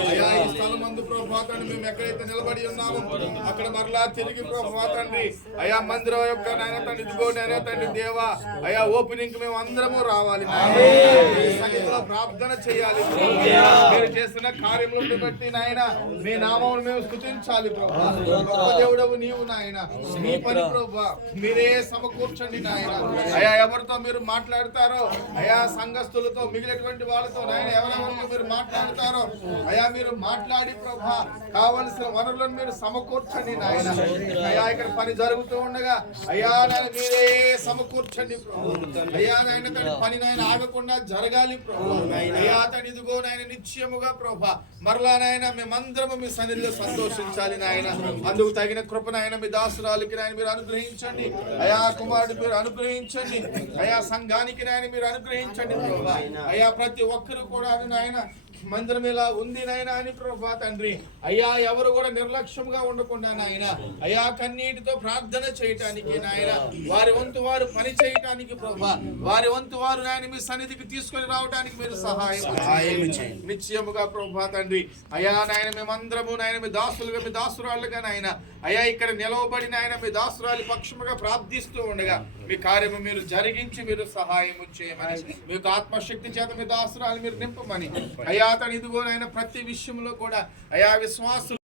అయ్యా ఈ స్థలం మందు ప్రభా తండ్రి మేము ఎక్కడైతే నిలబడి ఉన్నామో అక్కడ మరలా తిరిగి ప్రభా తండ్రి అయా మందిరం యొక్క నాయన తండ్రి ఇదిగో నాయన తండ్రి దేవా అయా ఓపెనింగ్ మేము అందరము రావాలి సన్నిధిలో ప్రార్థన చేయాలి. మీరు చేసిన కార్యములను బట్టి నాయన మీ నామమును మేము స్తుతించాలి ప్రభా. గొప్ప దేవుడవు నీవు నాయన. మీ పని ప్రభా మీరే సమకూర్చండి నాయన. అయా ఎవరితో మీరు మాట్లాడతారో అయా సంఘస్థులతో మిగిలినటువంటి వాళ్ళతో నాయన ఎవరెవరితో మీరు మాట్లాడతారో అయా మీరు మాట్లాడి ప్రభా కావలసిన వనరులను మీరు సమకూర్చండి నాయన. అయా ఇక్కడ పని జరుగుతూ ఉండగా అయా నాయన మీరే సమకూర్చండి ప్రభా. అయా నాయన తన పని నాయన ఆగకుండా జరగాలి ప్రభా. అయా తన ఇదిగో నాయన నిశ్చయముగా ప్రభా మరలా నాయన మేమందరము మీ సన్నిధిలో సంతోషించాలి నాయన. అందుకు తగిన కృప నాయన మీ దాసురాలకి నాయన మీరు అనుగ్రహించండి. అయా కుమారుడు మీరు అనుగ్రహించండి. అయా సంఘానికి నాయన మీరు అనుగ్రహించండి ప్రభా. అయా ప్రతి ఒక్కరు కూడా నాయన మందిరం ఇలా ఉంది నాయన అని ప్రభా తండ్రి అయ్యా ఎవరు కూడా నిర్లక్ష్యంగా ఉండకుండా నాయన అయా కన్నీటితో ప్రార్థన చేయటానికి నాయన వారి వంతు వారు పని చేయటానికి ప్రభా వారి వంతు వారు నాయన మీ సన్నిధికి తీసుకొని రావడానికి మీరు సహాయం నిశ్చయముగా ప్రభా తండ్రి అయా నాయన మేమందరము నాయన మీ దాసులుగా మీ దాసురాళ్ళుగా నాయన అయా ఇక్కడ నిలవబడిన ఆయన మీ దాసురాలి పక్షముగా ప్రార్థిస్తూ ఉండగా మీ కార్యము మీరు జరిగించి మీరు సహాయము చేయమని మీకు ఆత్మశక్తి చేత మీ దాసురాలు మీరు నింపమని అయా తను ఇదిగోనైనా ప్రతి విషయంలో కూడా అయా విశ్వాసులు